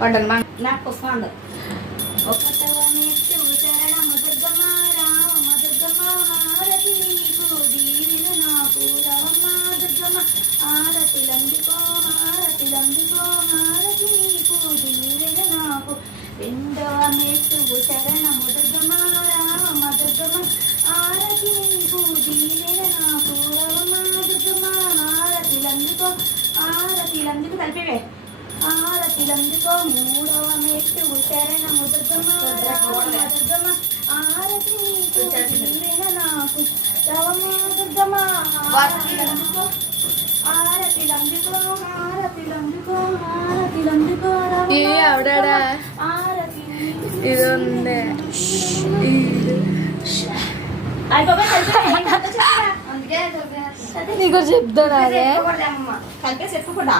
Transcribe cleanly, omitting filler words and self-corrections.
పడ్డాను మా నాకు వస్తుంది. ఒకటవ మెట్టు శరణము దుర్గమ్మ రామ దుర్గమ్మ హారతి నీకు దీవెన నాకు రవమ్మ దుర్గమ్మ హారతిలందుకో హారతిలందుకో హారతి నీకు దీవెన నాకు. రెండవ మెట్టు శరణము దుర్గమ్మ రామ దుర్గమ్మ హారతి నీకు దీవెన నాకు రవమ్మ దుర్గమ్మ హారతిలందుకో హారతిలందుకు కలిపివే ఆరతిలందుకో. మూడవ మెట్టు శరణము దుర్గమ్మ దుర్గమ్మ ఆరతి నీకు దీవెన నాకు రవమ్మ దుర్గమ్మ ఆరతిలందుకో ఆరతిలందుకో ఆరతిలందుకో ఆరతిలందుకో ఆవిడా ఆరతి ఇది ఉంది. నీకు చెప్తాను అదే కలిపేసి ఎత్తుకుండా